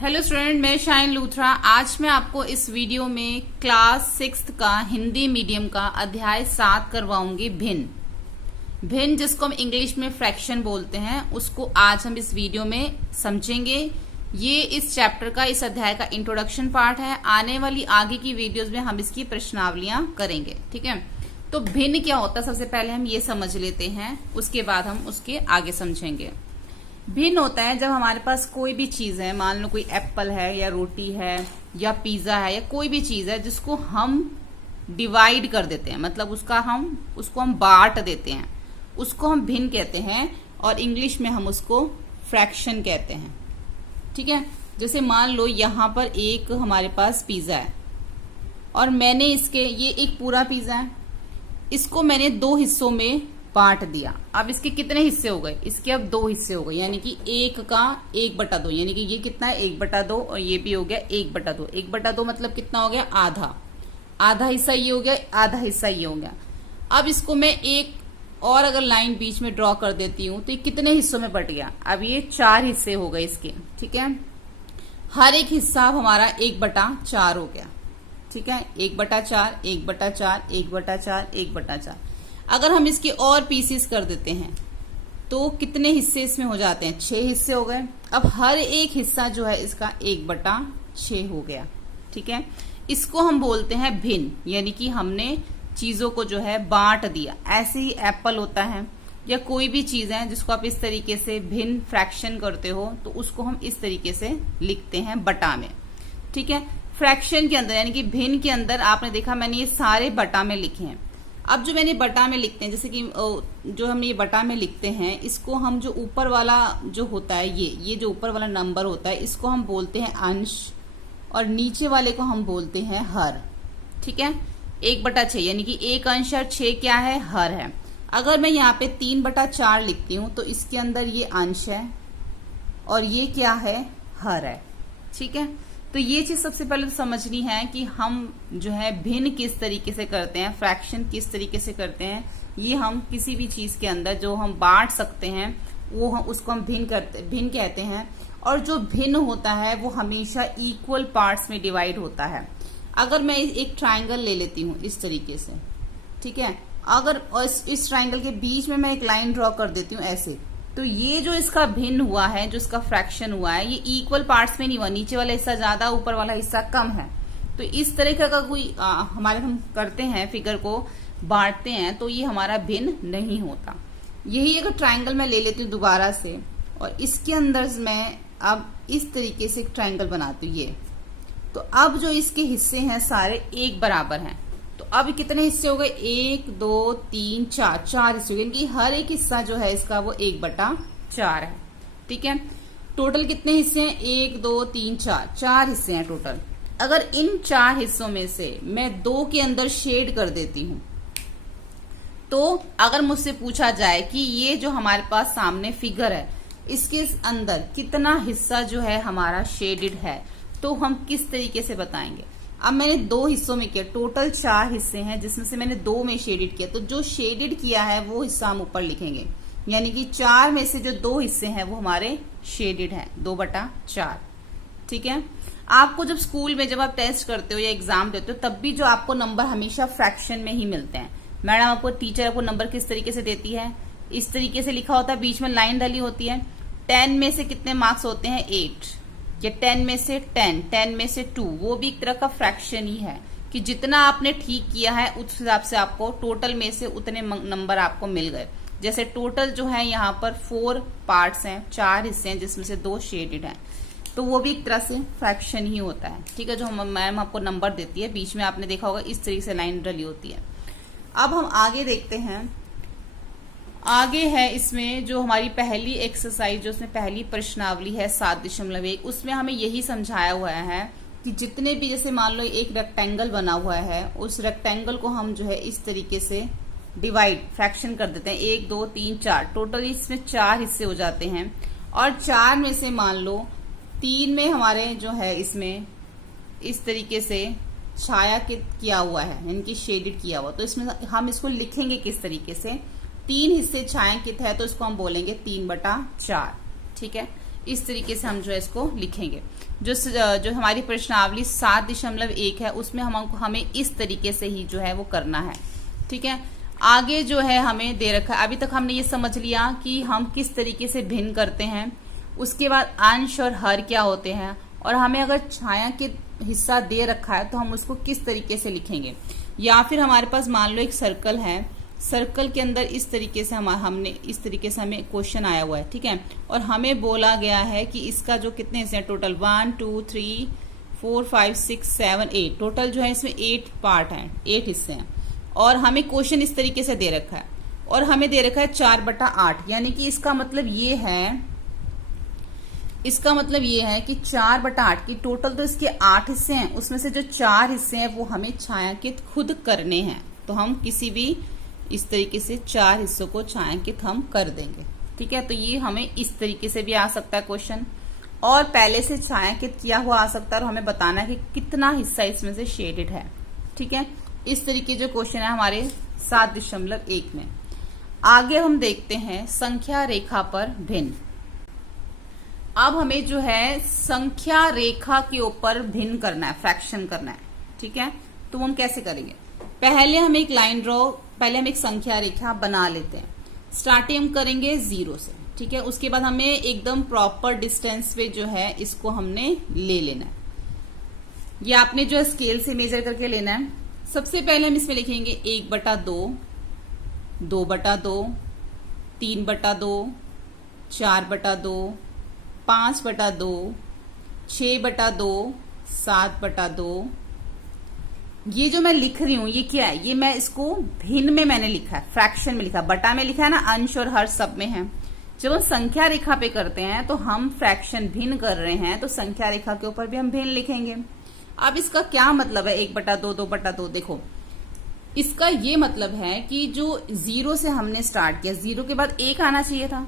Hello student, मैं shine Luthra. आज मैं आपको इस वीडियो में क्लास 6 का हिंदी मीडियम का अध्याय 7 करवाऊंगी। भिन्न जिसको हम इंग्लिश में फ्रैक्शन बोलते हैं, उसको आज हम इस वीडियो में समझेंगे। ये इस चैप्टर का, इस अध्याय का इंट्रोडक्शन पार्ट है। आने वाली आगे की वीडियोस में हम इसकी प्रश्नावलियां करेंगे। ठीक है, तो भिन्न क्या होता है सबसे पहले हम ये समझ लेते हैं, उसके बाद हम उसके आगे समझेंगे। भिन्न होता है जब हमारे पास कोई भी चीज है, मान लो कोई एप्पल है या रोटी है या पिज्जा है या कोई भी चीज है जिसको हम डिवाइड कर देते हैं, मतलब उसको हम बांट देते हैं, उसको हम भिन्न कहते हैं और इंग्लिश में हम उसको फ्रैक्शन कहते हैं। ठीक है, जैसे मान लो यहाँ पर एक हमारे पास पिज्जा है और मैंने ये एक पूरा पिज्जा है, इसको मैंने 2 हिस्सों में बांट दिया। अब इसके कितने हिस्से हो गए? इसके अब 2 हिस्से हो गए, यानी कि 1 का 1/2, यानी कि ये कितना है 1/2 और ये भी हो गया 1/2। 1/2 मतलब कितना हो गया? आधा हिस्सा ये हो गया, आधा हिस्सा ये हो गया। अब इसको मैं एक और अगर लाइन बीच में ड्रॉ कर देती हूं तो ये कितने हिस्सों में बट गया? अब ये 4 हिस्से हो गए इसके। ठीक है, हर एक हिस्सा अब हमारा 1/4 हो गया। ठीक है, 1/4, 1/4, 1/4, 1/4। अगर हम इसके और पीसेस कर देते हैं तो कितने हिस्से इसमें हो जाते हैं? 6 हिस्से हो गए। अब हर एक हिस्सा जो है इसका 1/6 हो गया। ठीक है, इसको हम बोलते हैं भिन्न, यानी कि हमने चीजों को जो है बांट दिया। ऐसे ही एप्पल होता है या कोई भी चीज है जिसको आप इस तरीके से भिन्न फ्रैक्शन करते हो तो उसको हम इस तरीके से लिखते हैं बटा में। ठीक है, फ्रैक्शन के अंदर यानी कि भिन्न के अंदर आपने देखा मैंने ये सारे बटा में लिखे हैं। अब जो मैंने बटा में लिखते हैं, जैसे कि जो हम ये बटा में लिखते हैं, इसको हम जो ऊपर वाला जो होता है ये जो ऊपर वाला नंबर होता है इसको हम बोलते हैं अंश और नीचे वाले को हम बोलते हैं हर। ठीक है, 1/6 यानी कि 1 अंश और 6 क्या है? हर है। अगर मैं यहाँ पे 3/4 लिखती हूँ तो इसके अंदर ये अंश है और ये क्या है? हर है। ठीक है, तो ये चीज सबसे पहले तो समझनी है कि हम जो है भिन्न किस तरीके से करते हैं, फ्रैक्शन किस तरीके से करते हैं। ये हम किसी भी चीज के अंदर जो हम बांट सकते हैं उसको हम भिन्न कहते हैं। और जो भिन्न होता है वो हमेशा इक्वल पार्ट्स में डिवाइड होता है। अगर मैं एक ट्राइंगल ले लेती हूँ इस तरीके से, ठीक है, अगर इस ट्राइंगल के बीच में मैं एक लाइन ड्रॉ कर देती हूँ ऐसे, तो ये जो इसका भिन्न हुआ है, जो इसका फ्रैक्शन हुआ है, ये इक्वल पार्ट्स में नहीं हुआ। नीचे वाला हिस्सा ज्यादा, ऊपर वाला हिस्सा कम है। तो इस तरह का कोई हम करते हैं, फिगर को बांटते हैं, तो ये हमारा भिन्न नहीं होता। यही अगर ट्राइंगल मैं ले लेती हूँ दोबारा से और इसके अंदर मैं अब इस तरीके से एक ट्राइंगल बनाती हूँ ये, तो अब जो इसके हिस्से हैं सारे एक बराबर हैं। तो अब कितने हिस्से हो गए? 1 2 3 4 हिस्से हो गए, यानी हर एक हिस्सा जो है इसका वो 1/4 है। ठीक है, टोटल कितने हिस्से हैं? 1 2 3 4 हिस्से हैं टोटल। अगर इन 4 हिस्सों में से मैं 2 के अंदर शेड कर देती हूं, तो अगर मुझसे पूछा जाए कि ये जो हमारे पास सामने फिगर है इसके अंदर कितना हिस्सा जो है हमारा शेडेड है, तो हम किस तरीके से बताएंगे? अब मैंने 2 हिस्सों में किया, टोटल 4 हिस्से हैं जिसमें से मैंने 2 में शेडेड किया, तो जो शेडेड किया है वो हिस्सा हम ऊपर लिखेंगे, यानी कि 4 में से जो 2 हिस्से हैं वो हमारे शेडेड हैं, 2/4। ठीक है, आपको जब स्कूल में जब आप टेस्ट करते हो या एग्जाम देते हो तब भी जो आपको नंबर हमेशा फ्रैक्शन में ही मिलते हैं। मैडम आपको, टीचर आपको नंबर किस तरीके से देती है? इस तरीके से लिखा होता है, बीच में लाइन डली होती है। 10 में से कितने मार्क्स होते हैं? 8, या 10 में से 10 में से 2, वो भी एक तरह का फ्रैक्शन ही है कि जितना आपने ठीक किया है उस हिसाब से आपको टोटल में से उतने नंबर आपको मिल गए। जैसे टोटल जो है यहाँ पर 4 पार्ट्स हैं, 4 हिस्से हैं जिसमें से 2 शेडेड हैं, तो वो भी एक तरह से फ्रैक्शन ही होता है। ठीक है, जो मैम आपको नंबर देती है बीच में आपने देखा होगा इस तरीके से लाइन डली होती है। अब हम आगे देखते हैं। आगे है इसमें जो हमारी पहली एक्सरसाइज, जो उसमें पहली प्रश्नावली है 7.1, उसमें हमें यही समझाया हुआ है कि जितने भी, जैसे मान लो एक रेक्टेंगल बना हुआ है, उस रेक्टेंगल को हम जो है इस तरीके से डिवाइड, फ्रैक्शन कर देते हैं। 1 2 3 4, टोटल इसमें 4 हिस्से हो जाते हैं और 4 में से मान लो 3 में हमारे जो है इसमें इस तरीके से छायांकित किया हुआ है, यानी कि शेडेड किया हुआ। तो इसमें हम इसको लिखेंगे किस तरीके से? 3 हिस्से छायांकित है तो इसको हम बोलेंगे 3/4। ठीक है, इस तरीके से हम जो है इसको लिखेंगे। जो हमारी प्रश्नावली 7.1 है उसमें हमें इस तरीके से ही जो है वो करना है। ठीक है, आगे जो है हमें दे रखा है, अभी तक हमने ये समझ लिया कि हम किस तरीके से भिन्न करते हैं। उसके बाद अंश और हर क्या होते हैं, और हमें अगर छायांकित हिस्सा दे रखा है तो हम उसको किस तरीके से लिखेंगे। या फिर हमारे पास मान लो एक सर्कल है, सर्कल के अंदर इस तरीके से हमें क्वेश्चन आया हुआ है। ठीक है, और हमें बोला गया है कि इसका जो कितने हिस्से हैं टोटल 1 2 3 4 5 6 7 8, टोटल जो है इसमें 8 पार्ट हैं, 8 हिस्से हैं। और हमें क्वेश्चन इस तरीके से दे रखा है, और हमें दे रखा है 4/8, यानी कि इसका मतलब ये है कि 4/8 की टोटल तो इसके 8 हिस्से हैं, उसमें से जो 4 हिस्से हैं वो हमें छायांकित खुद करने हैं। तो हम किसी भी इस तरीके से 4 हिस्सों को छायांकित हम कर देंगे। ठीक है, तो ये हमें इस तरीके से भी आ सकता है क्वेश्चन, और पहले से छायांकित किया हुआ आ सकता है, और हमें बताना है कि कितना हिस्सा इसमें से शेडेड है। ठीक है, इस तरीके जो क्वेश्चन है हमारे 7.1 में। आगे हम देखते हैं संख्या रेखा पर भिन्न। अब हमें जो है संख्या रेखा के ऊपर भिन्न करना है, फ्रैक्शन करना है। ठीक है, तो हम कैसे करेंगे, पहले हम एक लाइन पहले हम एक संख्या रेखा बना लेते हैं। स्टार्टिंग हम करेंगे 0 से। ठीक है, उसके बाद हमें एकदम प्रॉपर डिस्टेंस पे जो है इसको हमने ले लेना है, ये आपने जो है स्केल से मेजर करके लेना है। सबसे पहले हम इसमें लिखेंगे 1/2, 2/2, 3/2, 4/2, 5/2, 6/2, 7/2। ये जो मैं लिख रही हूं ये क्या है, ये मैं इसको भिन्न में मैंने लिखा है, फ्रैक्शन में लिखा है, बटा में लिखा है ना, अंश और हर सब में है। जब हम संख्या रेखा पे करते हैं तो हम फ्रैक्शन भिन्न कर रहे हैं, तो संख्या रेखा के ऊपर भी हम भिन्न लिखेंगे। अब इसका क्या मतलब है 1/2, 2/2, देखो इसका ये मतलब है कि जो 0 से हमने स्टार्ट किया, 0 के बाद 1 आना चाहिए था।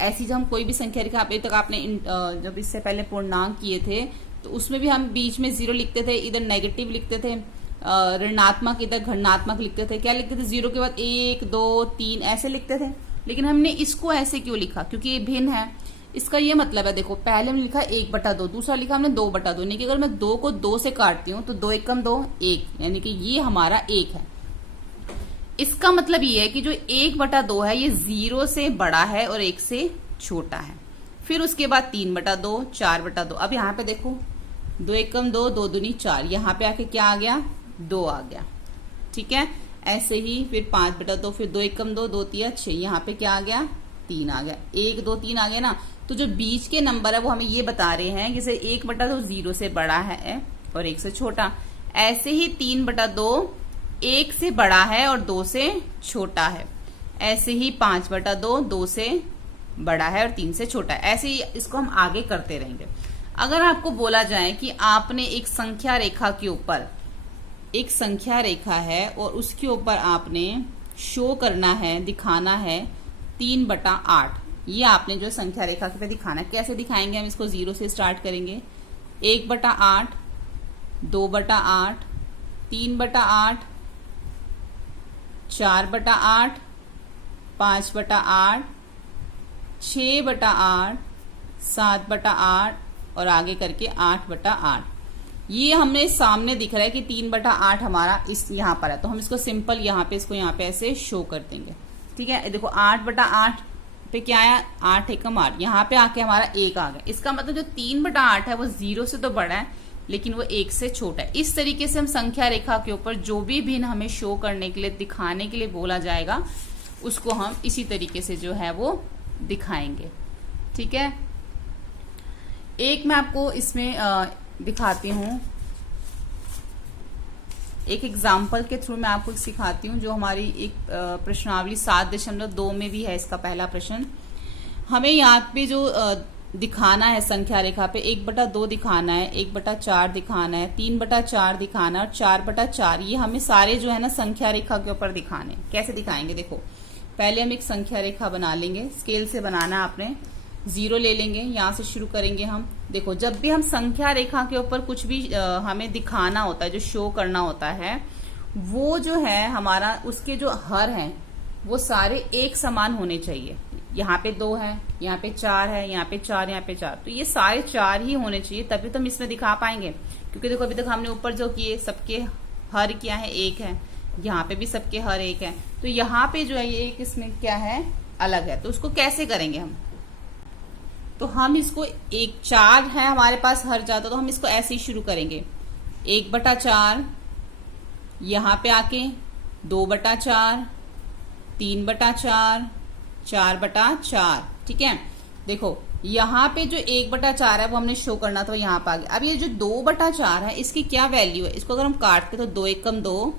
ऐसी जब हम कोई भी संख्या रेखा अभी तक आपने जब इससे पहले पूर्णांक किए थे तो उसमें भी हम बीच में 0 लिखते थे, इधर नेगेटिव लिखते थे, ऋणात्मक इधर धनात्मक लिखते थे। क्या लिखते थे, 0 के बाद 1 2 3 ऐसे लिखते थे। लेकिन हमने इसको ऐसे क्यों लिखा, क्योंकि ये भिन्न है। इसका ये मतलब है, देखो पहले हमने लिखा 1/2, दूसरा लिखा हमने 2/2, यानी कि अगर मैं 2 को 2 से काटती हूँ तो 2 एकम 2 1, यानी कि ये हमारा 1 है। इसका मतलब ये है कि जो 1/2 है ये 0 से बड़ा है और 1 से छोटा है। फिर उसके बाद 3/2, 4/2। अब यहाँ पे देखो 2 एकम 2, 2 दूनी 4, यहाँ पे आके क्या आ गया, 2 आ गया। ठीक है, ऐसे ही फिर 5/2, फिर 2 एकम 2, 2 3 6, यहाँ पे क्या आ गया, 3 आ गया। 1 2 3 आ गया ना, तो जो बीच के नंबर है वो हमें ये बता रहे हैं कि 1/2 0 से बड़ा है और 1 से छोटा। ऐसे ही 3/2 1 से बड़ा है और 2 से छोटा है। ऐसे ही 5/2 2 से बड़ा है और 3 से छोटा है। ऐसे ही इसको हम आगे करते रहेंगे। अगर आपको बोला जाए कि आपने एक संख्या रेखा के ऊपर, एक संख्या रेखा है और उसके ऊपर आपने शो करना है, दिखाना है 3/8, ये आपने जो संख्या रेखा पे दिखाना है। कैसे दिखाएंगे, हम इसको 0 से स्टार्ट करेंगे। 1/8, 2/8, 3/8, 4/8, 5/8, 6/8, 7/8 और आगे करके 8/8। ये हमें सामने दिख रहा है कि 3/8 हमारा इस यहाँ पर है, तो हम इसको सिंपल यहाँ पे ऐसे शो कर देंगे। ठीक है, देखो 8/8 पे क्या आया, 8 एकम 8, यहाँ पे आके हमारा 1 आ गया। इसका मतलब जो 3/8 है वो 0 से तो बड़ा है लेकिन वो 1 से छोटा है। इस तरीके से हम संख्या रेखा के ऊपर जो भी भिन्न हमें शो करने के लिए, दिखाने के लिए बोला जाएगा, उसको हम इसी तरीके से जो है वो दिखाएंगे। ठीक है, एक मैं आपको इसमें दिखाती हूँ, एक एग्जाम्पल के थ्रू मैं आपको सिखाती हूँ, जो हमारी एक प्रश्नावली 7.2 में भी है। इसका पहला प्रश्न हमें यहाँ पे जो दिखाना है संख्या रेखा पे 1/2 दिखाना है, 1/4 दिखाना है, 3/4 दिखाना है और 4/4, ये हमें सारे जो है ना संख्या रेखा के ऊपर दिखाने। कैसे दिखाएंगे, देखो पहले हम एक संख्या रेखा बना लेंगे, स्केल से बनाना आपने, 0 ले लेंगे, यहाँ से शुरू करेंगे हम। देखो जब भी हम संख्या रेखा के ऊपर कुछ भी हमें दिखाना होता है, जो शो करना होता है, वो जो है हमारा, उसके जो हर हैं वो सारे एक समान होने चाहिए। यहाँ पे 2 है, यहाँ पे 4 है, यहाँ पे 4, यहाँ पे 4, तो ये सारे 4 ही होने चाहिए, तभी तो हम इसमें दिखा पाएंगे। क्योंकि देखो अभी तक हमने ऊपर जो किए सबके हर क्या है 1 है, यहाँ पे भी सबके हर 1 है, तो यहाँ पे जो है ये एक इसमें क्या है अलग है। तो उसको कैसे करेंगे हम, तो हम इसको 4 है हमारे पास हर जाता, तो हम इसको ऐसे ही शुरू करेंगे 1/4, यहाँ पे आके 2/4, 3/4, 4/4, ठीक है। देखो यहाँ पे जो 1/4 है वो हमने शो करना था, यहाँ पे आ गया। अब ये जो 2/4 है इसकी क्या वैल्यू है, इसको अगर हम काटते तो 2 एकम 2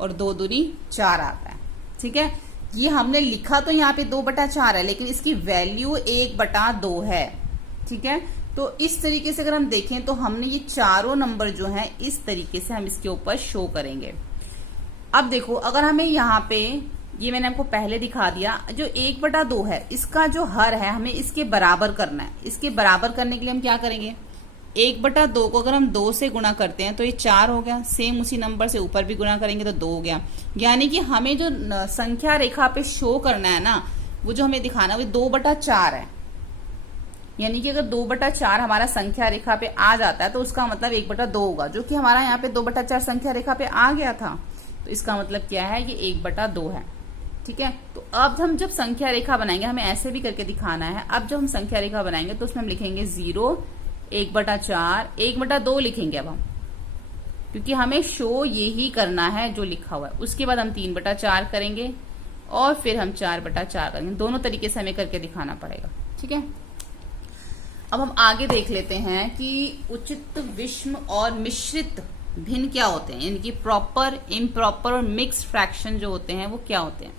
और 2 दूनी 4 आता है, ठीक है। ये हमने लिखा तो यहाँ पे 2/4 है, लेकिन इसकी वैल्यू 1/2 है, ठीक है। तो इस तरीके से अगर हम देखें तो हमने ये चारों नंबर जो है इस तरीके से हम इसके ऊपर शो करेंगे। अब देखो अगर हमें यहाँ पे, ये मैंने आपको पहले दिखा दिया, जो 1/2 है इसका जो हर है हमें इसके बराबर करना है। इसके बराबर करने के लिए हम क्या करेंगे, 1/2 को अगर हम 2 से गुणा करते हैं तो ये 4 हो गया, सेम उसी नंबर से ऊपर भी गुणा करेंगे तो 2 हो गया। यानी कि हमें जो संख्या रेखा पे शो करना है ना, वो जो हमें दिखाना है वो 2/4 है। यानी कि अगर 2/4 हमारा संख्या रेखा पे आ जाता है तो उसका मतलब 1/2 होगा, जो कि हमारा यहाँ पे 2/4 संख्या रेखा पे आ गया था। तो इसका मतलब क्या है, ये 1/2 है, ठीक है। तो अब हम जब संख्या रेखा बनाएंगे, हमें ऐसे भी करके दिखाना है। अब जब हम संख्या रेखा बनाएंगे तो उसमें हम लिखेंगे 0, 1/4, 1/2 लिखेंगे अब हम, क्योंकि हमें शो यही करना है जो लिखा हुआ है। उसके बाद हम 3/4 करेंगे और फिर हम 4/4 करेंगे। दोनों तरीके से हमें करके दिखाना पड़ेगा, ठीक है। अब हम आगे देख लेते हैं कि उचित, विषम और मिश्रित भिन्न क्या होते हैं, यानी कि प्रॉपर, इम्प्रॉपर और मिक्स्ड फ्रैक्शन जो होते हैं वो क्या होते हैं।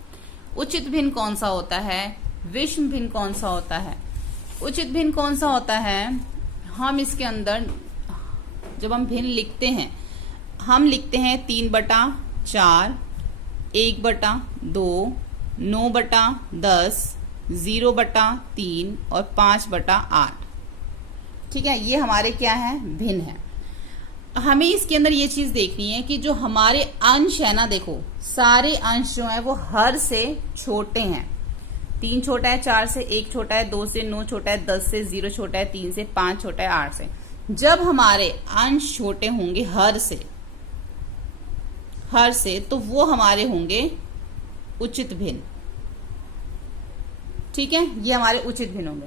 उचित भिन्न कौन सा होता है, विषम भिन्न कौन सा होता है। उचित भिन्न कौन सा होता है, हम इसके अंदर जब हम भिन्न लिखते हैं, हम लिखते हैं 3/4, 1/2, 9/10, 0/3 और 5/8, ठीक है। ये हमारे क्या है, भिन्न है। हमें इसके अंदर ये चीज देखनी है कि जो हमारे अंश है ना, देखो सारे अंश जो है वो हर से छोटे हैं। 3 छोटा है 4 से, 1 छोटा है 2 से, 9 छोटा है 10 से, 0 छोटा है 3 से, 5 छोटा है 8 से। जब हमारे अंश छोटे होंगे हर से तो वो हमारे होंगे उचित भिन्न, ठीक है। ये हमारे उचित भिन्न होंगे।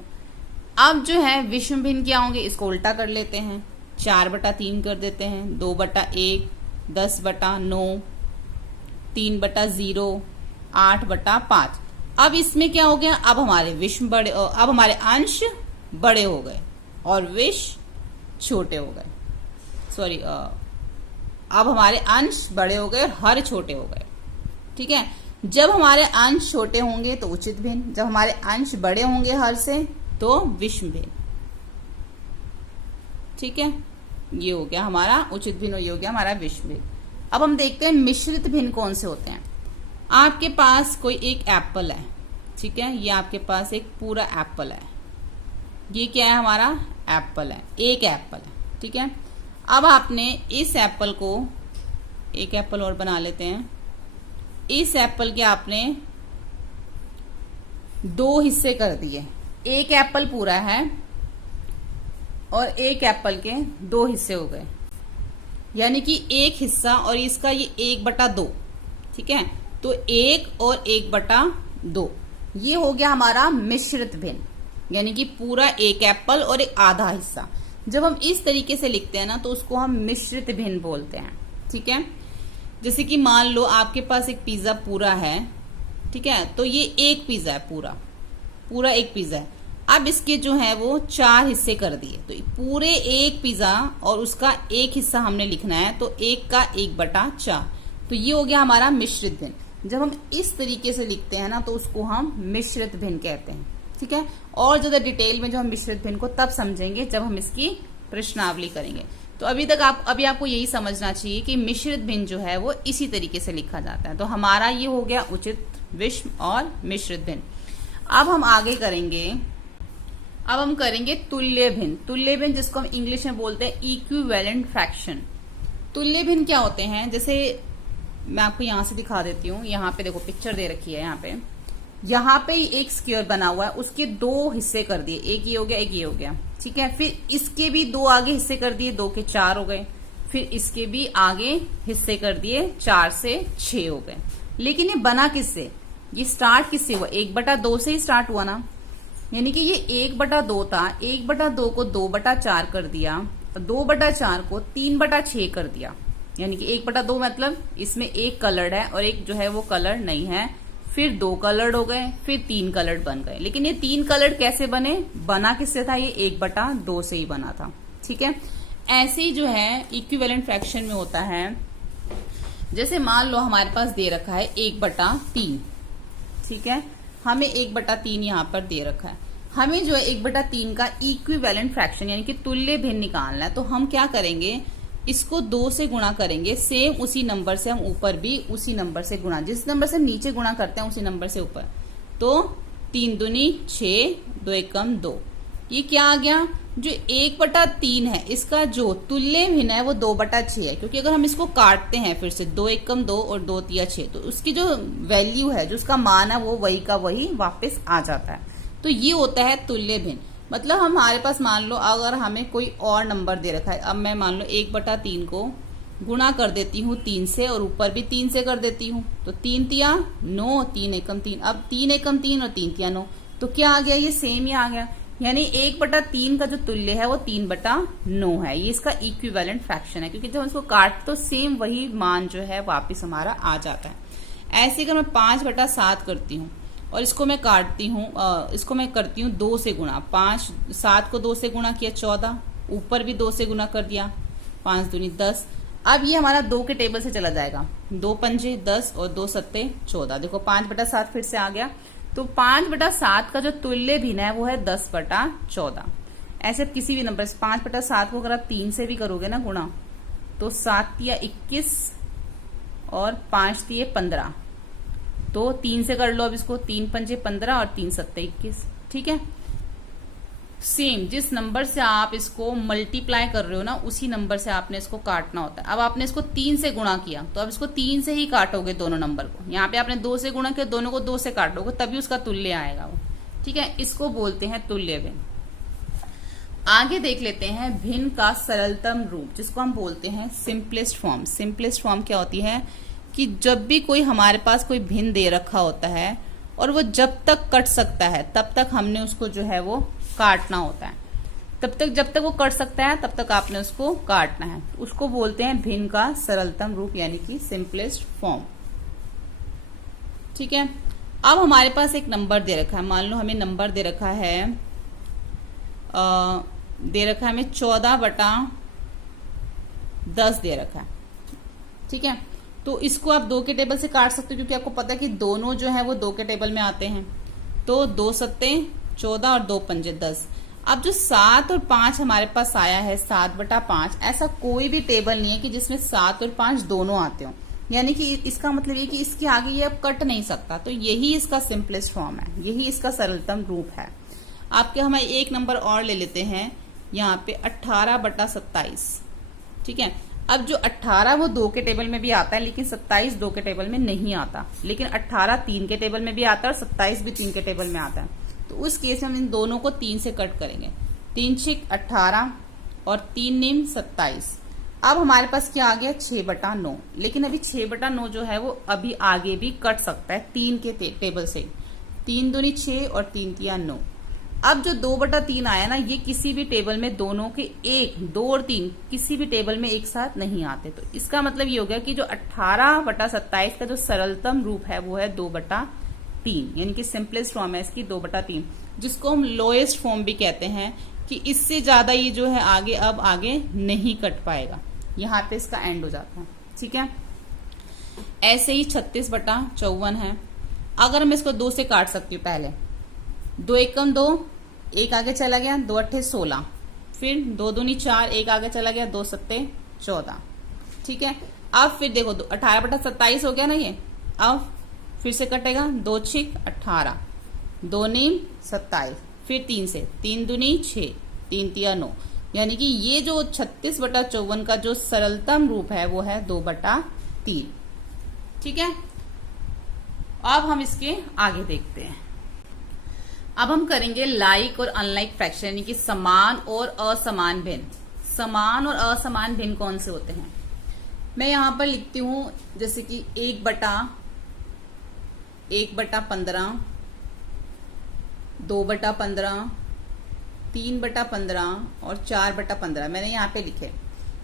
अब जो है विषम भिन्न क्या होंगे, इसको उल्टा कर लेते हैं, 4/3 कर देते हैं, 2/1, 10/9, 3/0, 8/5। अब इसमें क्या हो गया, अब हमारे विषम बड़े, अब हमारे अंश बड़े हो गए और विष छोटे हो गए। सॉरी, अब हमारे अंश बड़े हो गए और हर छोटे हो गए, ठीक है। जब हमारे अंश छोटे होंगे तो उचित भिन्न, जब हमारे अंश बड़े होंगे हर से तो विषम भिन्न, ठीक है। ये हो गया हमारा उचित भिन्न, ये हो गया हमारा विषम भिन्न। अब हम देखते हैं मिश्रित भिन्न कौन से होते हैं। आपके पास कोई एक एप्पल है, ठीक है, ये आपके पास एक पूरा एप्पल है, ये क्या है, हमारा एप्पल है, एक एप्पल है, ठीक है। अब आपने इस एप्पल को, एक एप्पल और बना लेते हैं, इस एप्पल के आपने 2 हिस्से कर दिए। एक एप्पल पूरा है और एक एप्पल के 2 हिस्से हो गए, यानी कि एक हिस्सा और इसका ये 1/2, ठीक है। तो 1 और 1/2 ये हो गया हमारा मिश्रित भिन्न, यानी कि पूरा एक एप्पल और एक आधा हिस्सा। जब हम इस तरीके से लिखते हैं ना तो उसको हम मिश्रित भिन्न बोलते हैं, ठीक है। जैसे कि मान लो आपके पास एक पिज्जा पूरा है, ठीक है, तो ये एक पिज्जा है, पूरा एक पिज्जा है। अब इसके जो है वो 4 हिस्से कर दिए, तो पूरे एक पिज्जा और उसका एक हिस्सा हमने लिखना है, तो 1 का 1/4, तो ये हो गया हमारा मिश्रित भिन्न। जब हम इस तरीके से लिखते हैं ना तो उसको हम मिश्रित भिन्न कहते हैं, ठीक है। और ज्यादा डिटेल में जो हम मिश्रित भिन्न को तब समझेंगे जब हम इसकी प्रश्नावली करेंगे। तो अभी आपको यही समझना चाहिए कि मिश्रित भिन्न जो है वो इसी तरीके से लिखा जाता है। तो हमारा ये हो गया उचित, विषम और मिश्रित भिन्न। अब हम आगे करेंगे, अब हम करेंगे तुल्य भिन्न। तुल्य भिन्न जिसको हम इंग्लिश में बोलते हैं इक्विवेलेंट फ्रैक्शन। तुल्य भिन्न क्या होते हैं, जैसे मैं आपको यहां से दिखा देती हूँ। यहाँ पे देखो पिक्चर दे रखी है, यहाँ पे यहाँ पे एक स्क्वायर बना हुआ है, उसके 2 हिस्से कर दिए, एक ये हो गया, एक ये हो गया, ठीक है। फिर इसके भी 2 आगे हिस्से कर दिए, 2 के 4 हो गए। फिर इसके भी आगे हिस्से कर दिए, 4 से 6 हो गए। लेकिन ये बना किससे, ये स्टार्ट किससे हुआ, 1/2 से ही स्टार्ट हुआ ना। यानी कि ये 1/2 था, 1/2 को 2/4 कर दिया, 2/4 को 3/6 कर दिया। यानी कि 1/2 मतलब इसमें एक कलर्ड है और एक जो है वो कलर नहीं है। फिर 2 कलर्ड हो गए, फिर 3 कलर्ड बन गए। लेकिन ये 3 कलर्ड कैसे बने, बना किससे था, ये 1/2 से ही बना था, ठीक है। ऐसे ही जो है इक्विवेलेंट फ्रैक्शन में होता है, जैसे मान लो हमारे पास दे रखा है 1/3, ठीक है, हमें 1/3 यहाँ पर दे रखा है। हमें जो है 1/3 का इक्विवेलेंट फ्रैक्शन यानी कि तुल्य भिन्न निकालना है। तो हम क्या करेंगे, इसको 2 से गुणा करेंगे, सेम उसी नंबर से हम ऊपर भी उसी नंबर से गुणा, जिस नंबर से नीचे गुणा करते हैं उसी नंबर से ऊपर। तो 3 दूनी 6, 2 एकम 2, ये क्या आ गया, जो 1/3 है इसका जो तुल्य भिन्न है वो 2/6 है। क्योंकि अगर हम इसको काटते हैं फिर से 2 एकम 2 और 2 तिया 6, तो उसकी जो वैल्यू है, जो उसका मान है, वो वही का वही वापस आ जाता है। तो ये होता है तुल्य भिन्न। मतलब हमारे पास मान लो अगर हमें कोई और नंबर दे रखा है, अब मैं मान लो 1/3 को गुणा कर देती हूँ 3 से और ऊपर भी 3 से कर देती हूँ, तो 3 तिया 9, 3 एकम 3, अब 3 एकम 3 और 3 तिया 9, तो क्या आ गया, ये सेम ही आ गया। यानी 1/3 का जो तुल्य है वो 3/9 है। ये इसका इक्विवेलेंट फ्रैक्शन है, क्योंकि जब हम इसको काट तो सेम वही मान जो है वापस हमारा आ जाता है। ऐसे अगर मैं 5/7 करती हूँ और इसको मैं काटती हूँ, इसको मैं करती हूँ 2 से गुणा, 7 को 2 से गुणा किया 14, ऊपर भी 2 से गुणा कर दिया, 5 दूनी 10। अब ये हमारा 2 के टेबल से चला जाएगा, 2 पंजे 10 और 2 सत्ते 14। देखो 5/7 फिर से आ गया। तो 5/7 का जो तुल्य भिन्न है वो है 10/14। ऐसे किसी भी नंबर से 5/7 को अगर आप 3 से भी करोगे ना गुणा, तो 7 तिया 21 और 5 तिये 15, तो 3 से कर लो अब इसको, 3 पंजे 15 और 3 सत्ते 21, ठीक है। सेम जिस नंबर से आप इसको मल्टीप्लाई कर रहे हो ना, उसी नंबर से आपने इसको काटना होता है। अब आपने इसको 3 से गुणा किया, तो अब इसको 3 से ही काटोगे दोनों नंबर को। यहाँ पे आपने 2 से गुणा किया, दोनों को 2 से काटोगे, तभी उसका तुल्य आएगा वो, ठीक है। इसको बोलते हैं तुल्य भिन्न। आगे देख लेते हैं भिन्न का सरलतम रूप, जिसको हम बोलते हैं सिंपलेस्ट फॉर्म। सिंपलेस्ट फॉर्म क्या होती है कि जब भी कोई हमारे पास कोई भिन्न दे रखा होता है और वो जब तक कट सकता है तब तक हमने उसको जो है वो काटना होता है। तब तक जब तक वो कट सकता है तब तक आपने उसको काटना है। उसको बोलते हैं भिन्न का सरलतम रूप यानी कि सिंपलेस्ट फॉर्म, ठीक है। अब हमारे पास एक नंबर दे रखा है, मान लो हमें नंबर दे रखा है हमें 14/10 दे रखा है, ठीक है। तो इसको आप 2 के टेबल से काट सकते हो, क्योंकि आपको पता है कि दोनों जो है वो 2 के टेबल में आते हैं। तो 2 सत्ते 14 और 2 पंजे 10। अब जो 7 और 5 हमारे पास आया है 7/5, ऐसा कोई भी टेबल नहीं है कि जिसमें 7 और 5 दोनों आते हो। यानी कि इसका मतलब ये कि इसके आगे ये अब कट नहीं सकता। तो यही इसका सिंपलेस्ट फॉर्म है, यही इसका सरलतम रूप है। आपके हम एक नंबर और ले लेते हैं यहाँ पे 18/27, ठीक है। अब जो 18 वो 2 के टेबल में भी आता है, लेकिन 27 2 के टेबल में नहीं आता। लेकिन 18 3 के टेबल में भी आता है और 27 भी 3 के टेबल में आता है। तो उस केस में हम इन दोनों को 3 से कट करेंगे, 3 6 18 और 3 9 27। अब हमारे पास क्या आ गया 6/9। लेकिन अभी 6/9 जो है वो अभी आगे भी कट सकता है 3 के टेबल से। 3 दूनी 6 और 3 तिया 9। अब जो 2/3 आया ना, ये किसी भी टेबल में दोनों के 1 2 और 3 किसी भी टेबल में एक साथ नहीं आते। तो इसका मतलब ये हो गया कि जो 18/27 का जो सरलतम रूप है वो है 2/3, यानी कि सिंपलेस्ट फॉर्म है इसकी 2/3, जिसको हम लोएस्ट फॉर्म भी कहते हैं कि इससे ज्यादा ये जो है अब आगे नहीं कट पाएगा। यहाँ पे इसका एंड हो जाता है, ठीक है। ऐसे ही 36/54 है। अगर मैं इसको 2 से काट सकती हूँ, पहले 2 एकम 2, 1 आगे चला गया, 2 अट्ठे 16, फिर 2 दूनी 4, 1 आगे चला गया, 2 सत्ते 14, ठीक है। अब फिर देखो 18/27 हो गया ना ये। अब फिर से कटेगा, 2 6 18, 2 9 27, फिर 3 से 3 दूनी 6, 3 तिया 9, यानी कि ये जो 36/54 का जो सरलतम रूप है वो है 2/3, ठीक है। अब हम इसके आगे देखते हैं। अब हम करेंगे लाइक और अनलाइक फ्रैक्शन, यानी कि समान और असमान भिन्न। समान और असमान भिन्न कौन से होते हैं? मैं यहां पर लिखती हूं जैसे कि 1/15, 2/15, 3/15 और 4/15 मैंने यहाँ पे लिखे।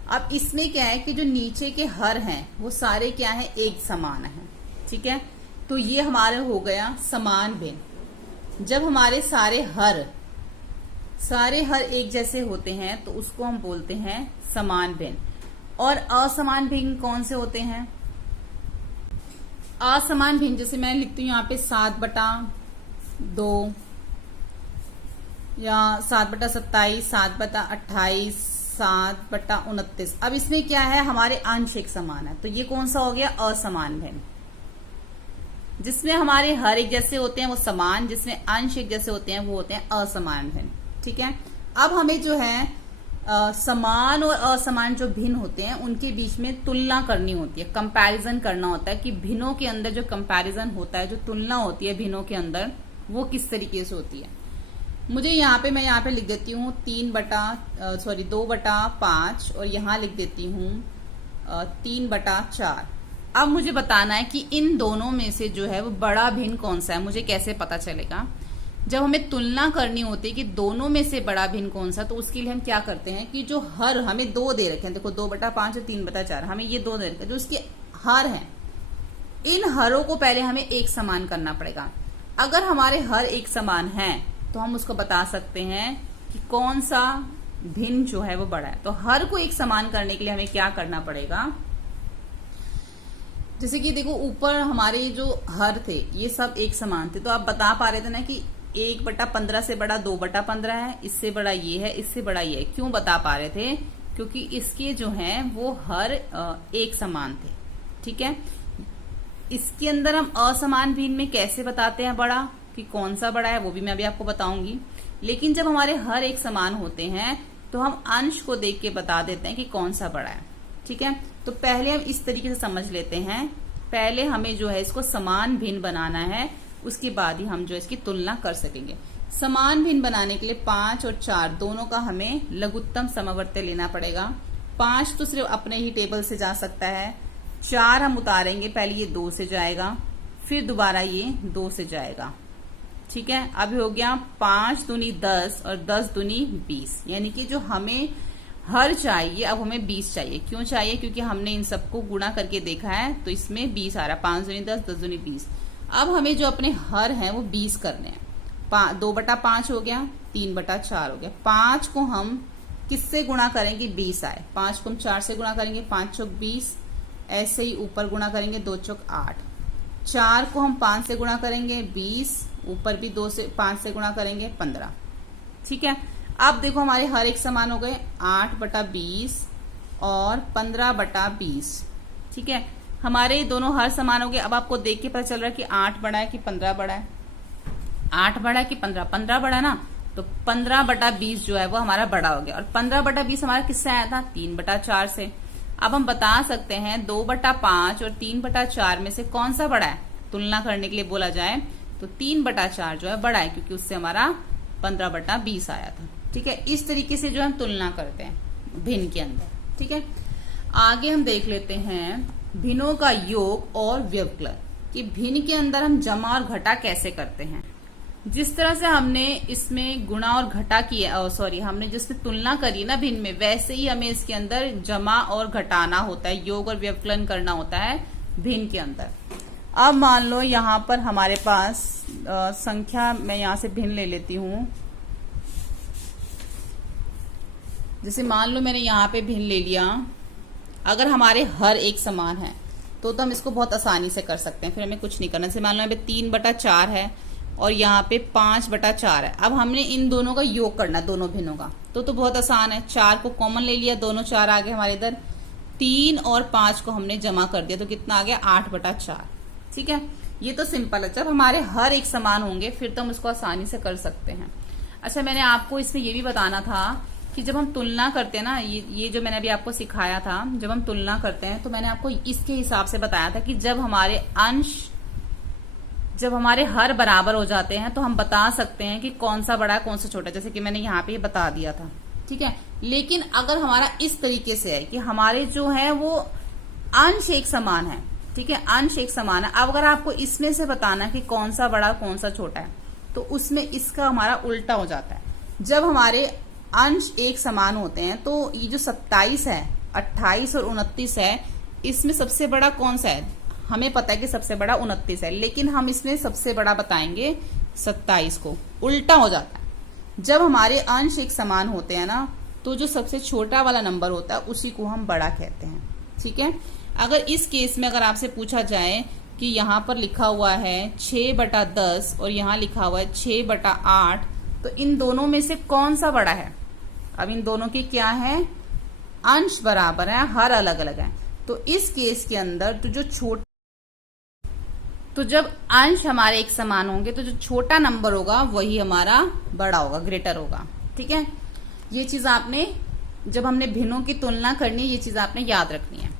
अब इसमें क्या है कि जो नीचे के हर हैं वो सारे क्या है, एक समान है। ठीक है, तो ये हमारे हो गया समान भिन्न। जब हमारे सारे हर एक जैसे होते हैं तो उसको हम बोलते हैं समान भिन्न। और असमान भिन्न कौन से होते हैं? असमान भिन्न जैसे मैं लिखती हूँ यहाँ पे 7/2 या 7/27, 7/28, 7/29। अब इसमें क्या है, हमारे अंश एक समान है, तो ये कौन सा हो गया, असमान भिन्न। जिसमें हमारे हर एक जैसे होते हैं वो समान, जिसमें अंश एक जैसे होते हैं वो होते हैं असमान भिन्न। ठीक है, अब हमें जो है समान और असमान जो भिन्न होते हैं उनके बीच में तुलना करनी होती है, कंपैरिजन करना होता है कि भिन्नों के अंदर जो कंपैरिजन होता है, जो तुलना होती है भिन्नों के अंदर, वो किस तरीके से होती है। मुझे मैं यहाँ पे लिख देती हूँ 2/5 और यहाँ लिख देती हूँ 3/4। अब मुझे बताना है कि इन दोनों में से जो है वो बड़ा भिन्न कौन सा है। मुझे कैसे पता चलेगा? जब हमें तुलना करनी होती है कि दोनों में से बड़ा भिन्न कौन सा, तो उसके लिए हम क्या करते हैं कि जो हर हमें 2 दे रखे हैं, देखो 2/5 और 3/4, हमें ये 2 दे रखे हैं, जो उसके हर हैं, इन हरों को पहले हमें एक समान करना पड़ेगा। अगर हमारे हर एक समान हैं तो हम उसको बता सकते हैं कि कौन सा भिन्न जो है वो बड़ा है। तो हर को एक समान करने के लिए हमें क्या करना पड़ेगा, जैसे कि देखो ऊपर हमारे जो हर थे ये सब एक समान थे, तो आप बता पा रहे थे ना कि 1/15 से बड़ा 2/15 है, इससे बड़ा ये है, इससे बड़ा ये है। क्यों बता पा रहे थे? क्योंकि इसके जो हैं वो हर एक समान थे। ठीक है, इसके अंदर हम असमान भिन्न में कैसे बताते हैं बड़ा, कि कौन सा बड़ा है, वो भी मैं अभी आपको बताऊंगी। लेकिन जब हमारे हर एक समान होते हैं तो हम अंश को देख के बता देते हैं कि कौन सा बड़ा है। ठीक है, तो पहले हम इस तरीके से समझ लेते हैं। पहले हमें जो है इसको समान भिन्न बनाना है, उसके बाद ही हम जो इसकी तुलना कर सकेंगे। समान भिन्न बनाने के लिए 5 और 4 दोनों का हमें लघुत्तम समवर्ती लेना पड़ेगा। 5 तो सिर्फ अपने ही टेबल से जा सकता है, 4 हम उतारेंगे, पहले ये 2 से जाएगा, फिर दोबारा ये 2 से जाएगा। ठीक है, अभी हो गया 5 दूनी 10 और 10 दूनी 20, यानी कि जो हमें हर चाहिए अब हमें 20 चाहिए। क्यों चाहिए? क्योंकि हमने इन सबको गुणा करके देखा है तो इसमें 20 आ रहा है। 5 दूनी 10, 10 दूनी 20। अब हमें जो अपने हर हैं वो 20 करने हैं। 2/5 हो गया, 3/4 हो गया। 5 को हम किससे गुणा करेंगे? 20 आए। 5 को हम 4 से गुणा करेंगे, 5 चौक 20, ऐसे ही ऊपर गुणा करेंगे, 2 चौक 8। 4 को हम 5 से गुणा करेंगे, 20, ऊपर भी 5 से गुणा करेंगे, 15। ठीक है, अब देखो हमारे हर एक समान हो गए, 8/20 और 15/20। ठीक है, हमारे दोनों हर समान हो गए। अब आपको देख के पता चल रहा है कि 8 बड़ा है कि 15 बड़ा है। 8 बड़ा है कि 15? 15 बड़ा है ना, तो 15/20 जो है वो हमारा बड़ा हो गया। और 15/20 हमारा किससे आया था? 3/4 से। अब हम बता सकते हैं 2/5 और 3/4 में से कौन सा बड़ा है। तुलना करने के लिए बोला जाए तो 3/4 जो है बड़ा है, क्योंकि उससे हमारा 15/20 आया था। ठीक है, इस तरीके से जो हम तुलना करते हैं भिन्न के अंदर। ठीक है, आगे हम देख लेते हैं भिन्नों का योग और व्यवकलन, कि भिन्न के अंदर हम जमा और घटा कैसे करते हैं। जिस तरह से हमने इसमें गुणा और घटा किया, हमने जिसमें तुलना करी ना भिन्न में, वैसे ही हमें इसके अंदर जमा और घटाना होता है, योग और व्यवकलन करना होता है भिन्न के अंदर। अब मान लो यहाँ पर हमारे पास संख्या, मैं यहाँ से भिन्न ले लेती हूँ। जैसे मान लो मैंने यहाँ पे भिन्न ले लिया। अगर हमारे हर एक समान है तो हम इसको बहुत आसानी से कर सकते हैं, फिर हमें कुछ नहीं करना। जैसे मान लो यहाँ पे 3/4 है और यहाँ पे 5/4 है। अब हमने इन दोनों का योग करना, दोनों भिन्नों का, तो बहुत आसान है। 4 को कॉमन ले लिया, दोनों 4 आ गए हमारे इधर। 3 और 5 को हमने जमा कर दिया, तो कितना आ गया? 8/4। ठीक है, ये तो सिंपल है। जब हमारे हर एक समान होंगे फिर तो हम इसको आसानी से कर सकते हैं। अच्छा, मैंने आपको इसमें ये भी बताना था कि जब हम तुलना करते हैं ना, ये जो मैंने अभी आपको सिखाया था, जब हम तुलना करते हैं तो मैंने आपको इसके हिसाब से बताया था कि जब हमारे अंश जब हमारे हर बराबर हो जाते हैं तो हम बता सकते हैं कि कौन सा बड़ा है कौन सा छोटा है, जैसे कि मैंने यहाँ पे बता दिया था, ठीक है। लेकिन अगर हमारा इस तरीके से है कि हमारे जो है वो अंश एक समान है, ठीक है, अंश एक समान है। अब अगर आपको इसमें से बताना कि कौन सा बड़ा कौन सा छोटा है, तो उसमें इसका हमारा उल्टा हो जाता है। जब हमारे अंश एक समान होते हैं तो ये जो 27 है, 28 और 29 है, इसमें सबसे बड़ा कौन सा है? हमें पता है कि सबसे बड़ा 29 है, लेकिन हम इसमें सबसे बड़ा बताएंगे 27 को। उल्टा हो जाता है। जब हमारे अंश एक समान होते हैं ना, तो जो सबसे छोटा वाला नंबर होता है उसी को हम बड़ा कहते हैं, ठीक है। अगर इस केस में अगर आपसे पूछा जाए कि यहाँ पर लिखा हुआ है 6/10 और यहाँ लिखा हुआ है 6/8, तो इन दोनों में से कौन सा बड़ा है? अब इन दोनों के क्या है? अंश बराबर है, हर अलग अलग है। तो इस केस के अंदर तो जब अंश हमारे एक समान होंगे तो जो छोटा नंबर होगा वही हमारा बड़ा होगा, ग्रेटर होगा, ठीक है। ये चीज आपने, जब हमने भिन्नों की तुलना करनी है, ये चीज आपने याद रखनी है।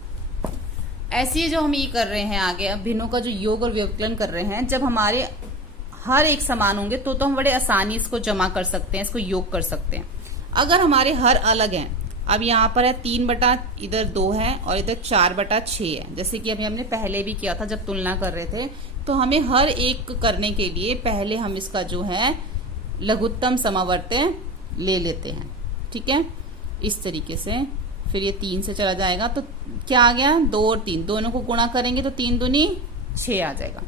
ऐसे जो हम ये कर रहे हैं आगे, अब भिन्नों का जो योग और व्यवकलन कर रहे हैं, जब हमारे हर एक समान होंगे तो हम बड़े आसानी इसको जमा कर सकते हैं, इसको योग कर सकते हैं। अगर हमारे हर अलग हैं, अब यहाँ पर है 3 इधर 2 है और इधर 4/6 है, जैसे कि अभी हमने पहले भी किया था जब तुलना कर रहे थे। तो हमें हर एक करने के लिए पहले हम इसका जो है लघुत्तम समावर्त्य ले लेते हैं, ठीक है, इस तरीके से। फिर ये 3 से चला जाएगा तो क्या आ गया? 2 और 3 दोनों को गुणा करेंगे तो 3 दूनी 6 आ जाएगा।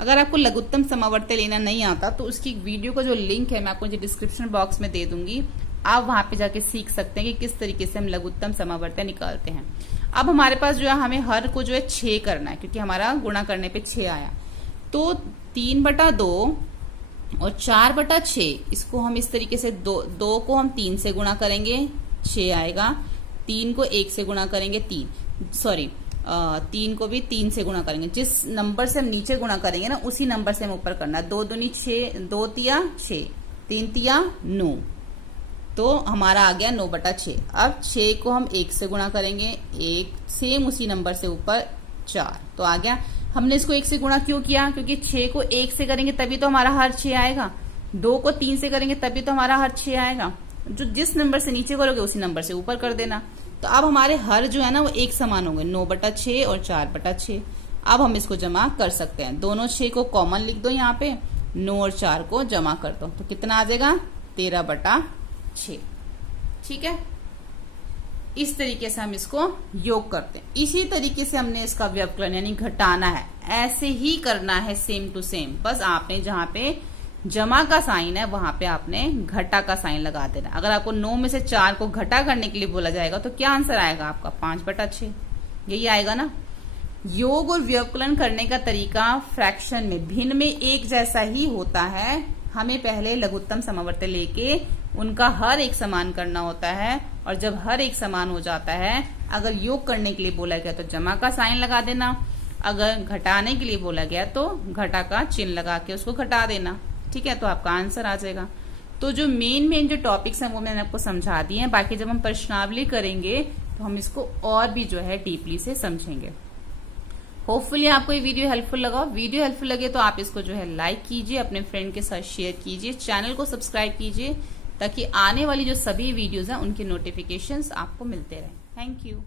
अगर आपको लघुत्तम समावर्त्य लेना नहीं आता तो उसकी वीडियो का जो लिंक है मैं आपको डिस्क्रिप्शन बॉक्स में दे दूंगी, आप वहां पे जाके सीख सकते हैं कि किस तरीके से हम लघुत्तम समावर्त्य निकालते हैं। अब हमारे पास जो है हमें हर को जो है 6 करना है, क्योंकि हमारा गुणा करने पे 6 आया। तो 3/2 और 4/6, इसको हम इस तरीके से 2 को हम 3 से गुणा करेंगे 6 आएगा, 3 को 1 से गुणा करेंगे 3 को भी 3 से गुणा करेंगे। जिस नंबर से हम नीचे गुणा करेंगे ना उसी नंबर से हम ऊपर करना। 2 दूनी 6, 2 तिया 6, 3 तिया 9, तो हमारा आ गया 9/6। अब 6 को हम 1 से गुणा करेंगे, 1 सेम उसी नंबर से ऊपर 4, तो आ गया। हमने इसको 1 से गुणा क्यों किया? क्योंकि 6 को 1 से करेंगे तभी तो हमारा हर 6 आएगा, 2 को 3 से करेंगे तभी तो हमारा हर 6 आएगा। जो जिस नंबर से नीचे करोगे उसी नंबर से ऊपर कर देना। तो अब हमारे हर जो है ना वो एक समान होंगे, 9/6 और 4/6। अब हम इसको जमा कर सकते हैं। दोनों 6 को कॉमन लिख दो, यहाँ पे 9 और 4 को जमा कर दो, तो कितना आ जाएगा? 13/6, ठीक है। इस तरीके से हम इसको योग करते हैं। इसी तरीके से हमने इसका व्यवकलन यानी घटाना है, ऐसे ही करना है सेम टू सेम। बस आपने जहां पे जमा का साइन है वहां पे आपने घटा का साइन लगा देना। अगर आपको 9 में से 4 को घटा करने के लिए बोला जाएगा तो क्या आंसर आएगा आपका? 5/6, यही आएगा ना। योग और व्यवकलन करने का तरीका फ्रैक्शन में भिन्न में एक जैसा ही होता है। हमें पहले लघुत्तम समावर्त्य लेके उनका हर एक समान करना होता है, और जब हर एक समान हो जाता है, अगर योग करने के लिए बोला गया तो जमा का साइन लगा देना, अगर घटाने के लिए बोला गया तो घटा का चिन्ह लगा के उसको घटा देना, ठीक है, तो आपका आंसर आ जाएगा। तो जो मेन जो टॉपिक्स हैं वो मैंने आपको समझा दिए हैं। बाकी जब हम प्रश्नावली करेंगे तो हम इसको और भी जो है डीपली से समझेंगे। होपफुली आपको ये वीडियो हेल्पफुल लगा। वीडियो हेल्पफुल लगे तो आप इसको जो है लाइक कीजिए, अपने फ्रेंड के साथ शेयर कीजिए, चैनल को सब्सक्राइब कीजिए, ताकि आने वाली जो सभी वीडियोज हैं उनके नोटिफिकेशंस आपको मिलते रहें। Thank you.